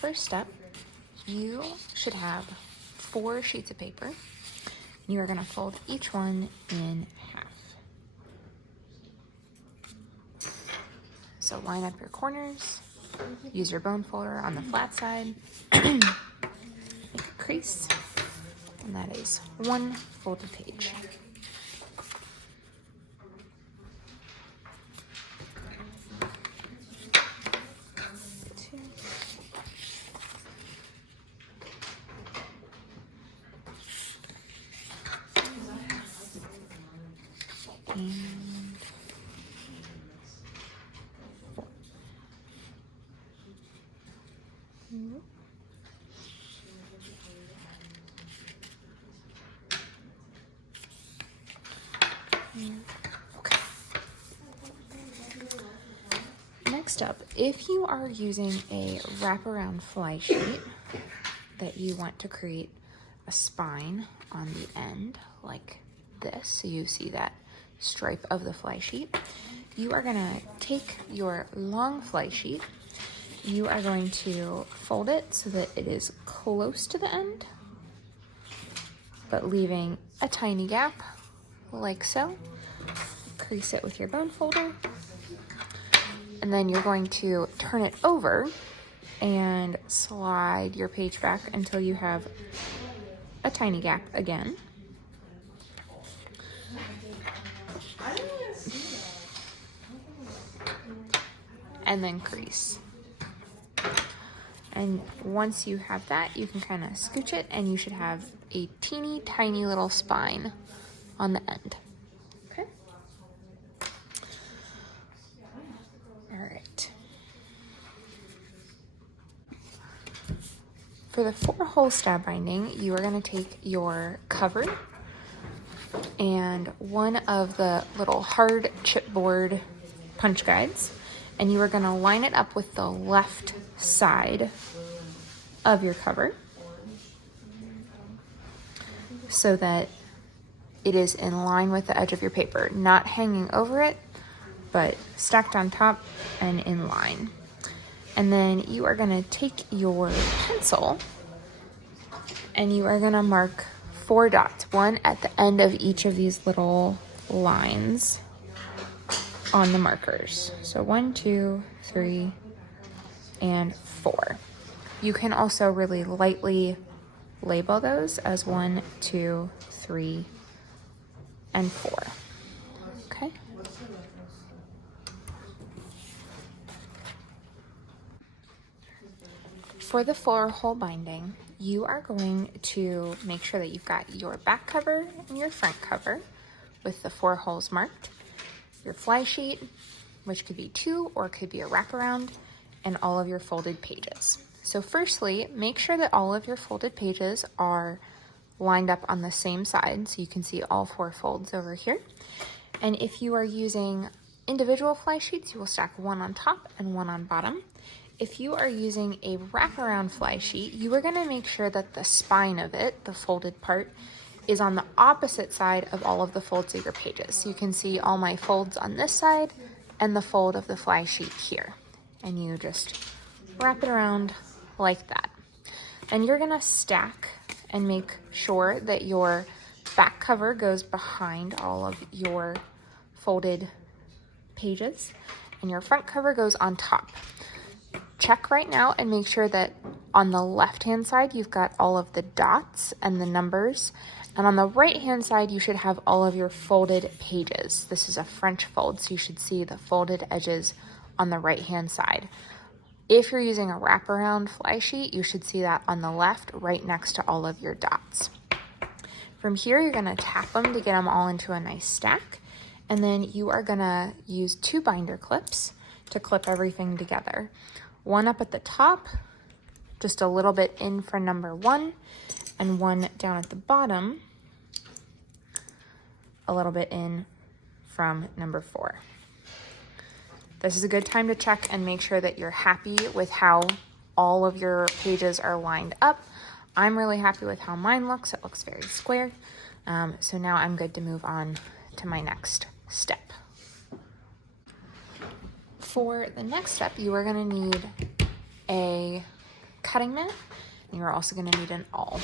first step, you should have 4 sheets of paper. You are going to fold each one in half. So line up your corners, use your bone folder on the flat side, make a crease, and that is 1 folded page. Okay. Next up, if you are using a wraparound fly sheet that you want to create a spine on the end like this, so you see that stripe of the fly sheet, you are going to take your long fly sheet, you are going to fold it so that it is close to the end, but leaving a tiny gap like so. Crease it with your bone folder, and then you're going to turn it over and slide your page back until you have a tiny gap again. And then crease. And once you have that, you can kind of scooch it and you should have a teeny tiny little spine on the end. Okay. All right. For the 4-hole stab binding, you are going to take your cover and one of the little hard chipboard punch guides, and you are going to line it up with the left side of your cover so that it is in line with the edge of your paper, not hanging over it, but stacked on top and in line. And then you are going to take your pencil and you are going to mark 4 dots, one at the end of each of these little lines on the markers. So 1, 2, 3, and 4. You can also really lightly label those as 1, 2, 3, and 4. Okay. For the 4-hole binding, you are going to make sure that you've got your back cover and your front cover with the 4 holes marked, your fly sheet, which could be 2 or could be a wraparound, and all of your folded pages. So firstly, make sure that all of your folded pages are lined up on the same side so you can see all 4 folds over here. And if you are using individual fly sheets, you will stack 1 on top and 1 on bottom. If you are using a wraparound fly sheet, you are going to make sure that the spine of it, the folded part, is on the opposite side of all of the folds of your pages. So you can see all my folds on this side and the fold of the fly sheet here. And you just wrap it around like that. And you're going to stack and make sure that your back cover goes behind all of your folded pages and your front cover goes on top. Check right now and make sure that on the left-hand side, you've got all of the dots and the numbers. And on the right-hand side, you should have all of your folded pages. This is a French fold, so you should see the folded edges on the right-hand side. If you're using a wraparound fly sheet, you should see that on the left, right next to all of your dots. From here, you're gonna tap them to get them all into a nice stack. And then you are gonna use 2 binder clips to clip everything together. One up at the top, just a little bit in for number 1, and one down at the bottom, a little bit in from number 4. This is a good time to check and make sure that you're happy with how all of your pages are lined up. I'm really happy with how mine looks. It looks very square. So now I'm good to move on to my next step. For the next step, you are going to need a cutting mat, and you're also going to need an awl.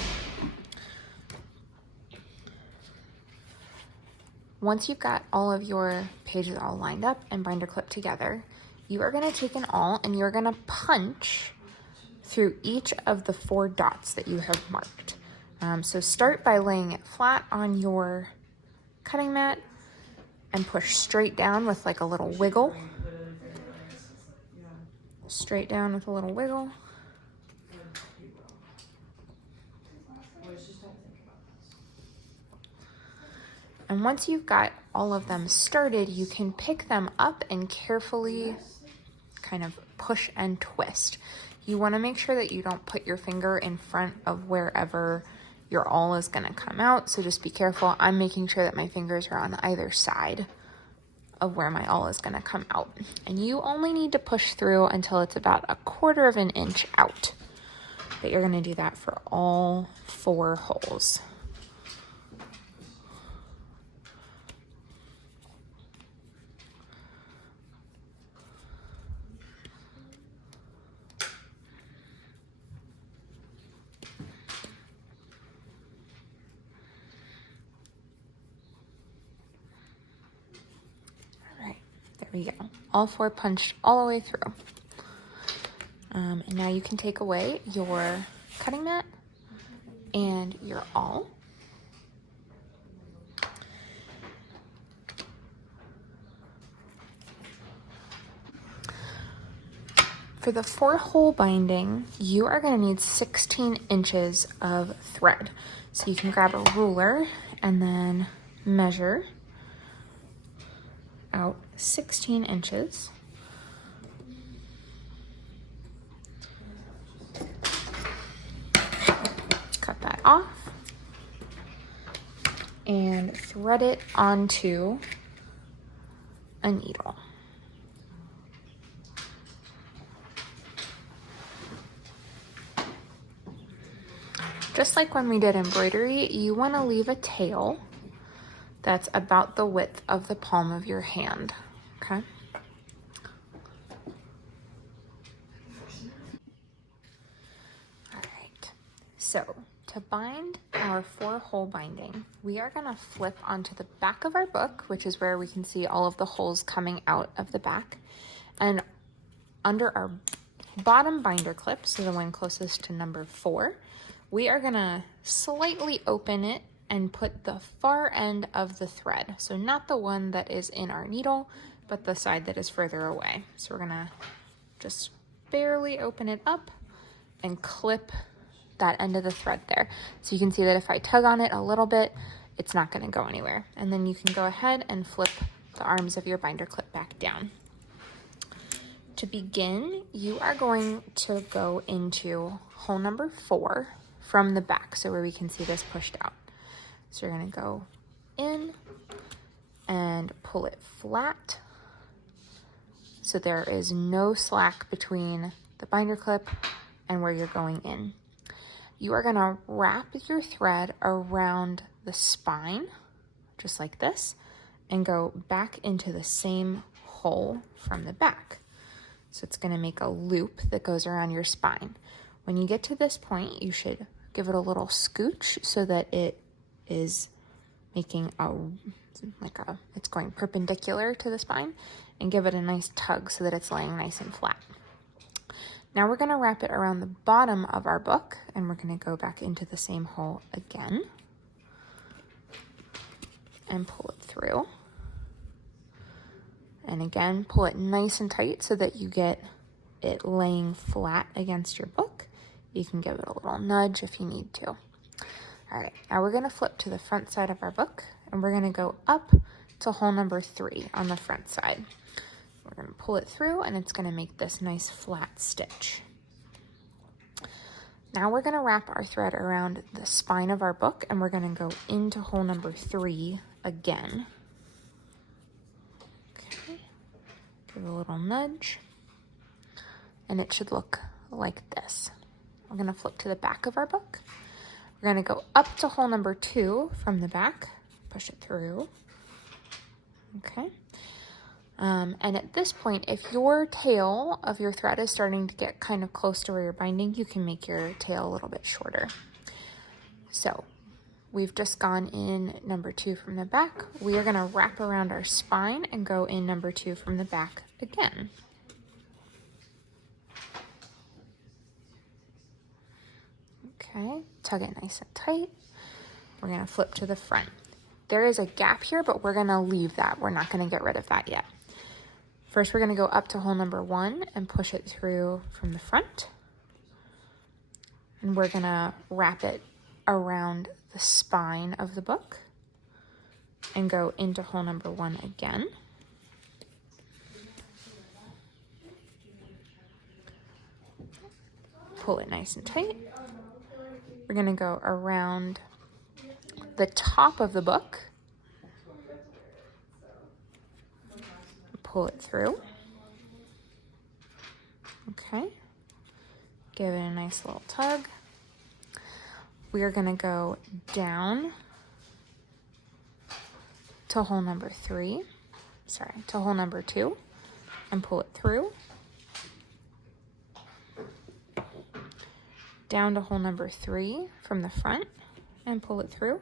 Once you've got all of your pages all lined up and binder clipped together, you are going to take an awl and you're going to punch through each of the 4 dots that you have marked. So start by laying it flat on your cutting mat and push straight down with like a little wiggle. Straight down with a little wiggle. And once you've got all of them started, you can pick them up and carefully kind of push and twist. You want to make sure that you don't put your finger in front of wherever your awl is going to come out. So just be careful. I'm making sure that my fingers are on either side of where my awl is going to come out. And you only need to push through until it's about 1/4 of an inch out. But you're going to do that for all 4 holes. There we go. All 4 punched all the way through. And now you can take away your cutting mat and your awl. For the 4-hole binding, you are going to need 16 inches of thread. So you can grab a ruler and then measure out 16 inches. Cut that off and thread it onto a needle. Just like when we did embroidery, you want to leave a tail that's about the width of the palm of your hand, okay? All right, so to bind our 4-hole binding, we are gonna flip onto the back of our book, which is where we can see all of the holes coming out of the back, and under our bottom binder clip, so the one closest to number 4, we are gonna slightly open it and put the far end of the thread. So not the one that is in our needle, but the side that is further away. So we're gonna just barely open it up and clip that end of the thread there. So you can see that if I tug on it a little bit, it's not gonna go anywhere. And then you can go ahead and flip the arms of your binder clip back down. To begin, you are going to go into hole number 4 from the back, so where we can see this pushed out. So you're gonna go in and pull it flat so there is no slack between the binder clip and where you're going in. You are gonna wrap your thread around the spine, just like this, and go back into the same hole from the back. So it's gonna make a loop that goes around your spine. When you get to this point, you should give it a little scooch so that it is making it's going perpendicular to the spine, and give it a nice tug so that it's laying nice and flat. Now we're going to wrap it around the bottom of our book, and we're going to go back into the same hole again and pull it through. And again, pull it nice and tight so that you get it laying flat against your book. You can give it a little nudge if you need to. All right, now we're gonna flip to the front side of our book, and we're gonna go up to hole number 3 on the front side. We're gonna pull it through, and it's gonna make this nice flat stitch. Now we're gonna wrap our thread around the spine of our book, and we're gonna go into hole number 3 again. Okay, give it a little nudge, and it should look like this. We're gonna flip to the back of our book. We're gonna go up to hole number 2 from the back, push it through. Okay. And at this point, if your tail of your thread is starting to get kind of close to where you're binding, you can make your tail a little bit shorter. So we've just gone in number 2 from the back. We are going to wrap around our spine and go in number 2 from the back again. Okay, tug it nice and tight. We're going to flip to the front. There is a gap here, but we're going to leave that. We're not going to get rid of that yet. First, we're going to go up to hole number 1 and push it through from the front. And we're going to wrap it around the spine of the book and go into hole number 1 again. Pull it nice and tight. We're going to go around the top of the book. Pull it through. Okay. Give it a nice little tug. We are going to go down to hole number 2 and pull it through. Down to hole number 3 from the front and pull it through.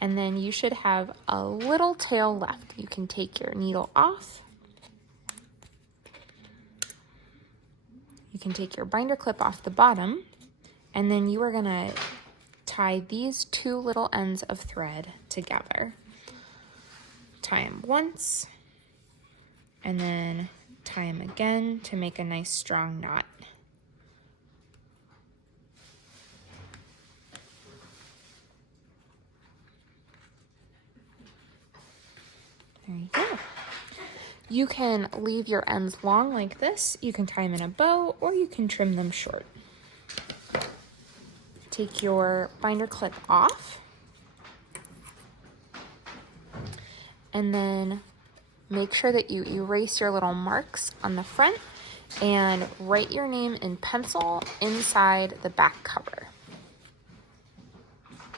And then you should have a little tail left. You can take your needle off. You can take your binder clip off the bottom, and then you are gonna tie these 2 little ends of thread together. Tie them once, and then tie them again to make a nice strong knot. There you go. You can leave your ends long like this. You can tie them in a bow, or you can trim them short. Take your binder clip off, and then make sure that you erase your little marks on the front and write your name in pencil inside the back cover.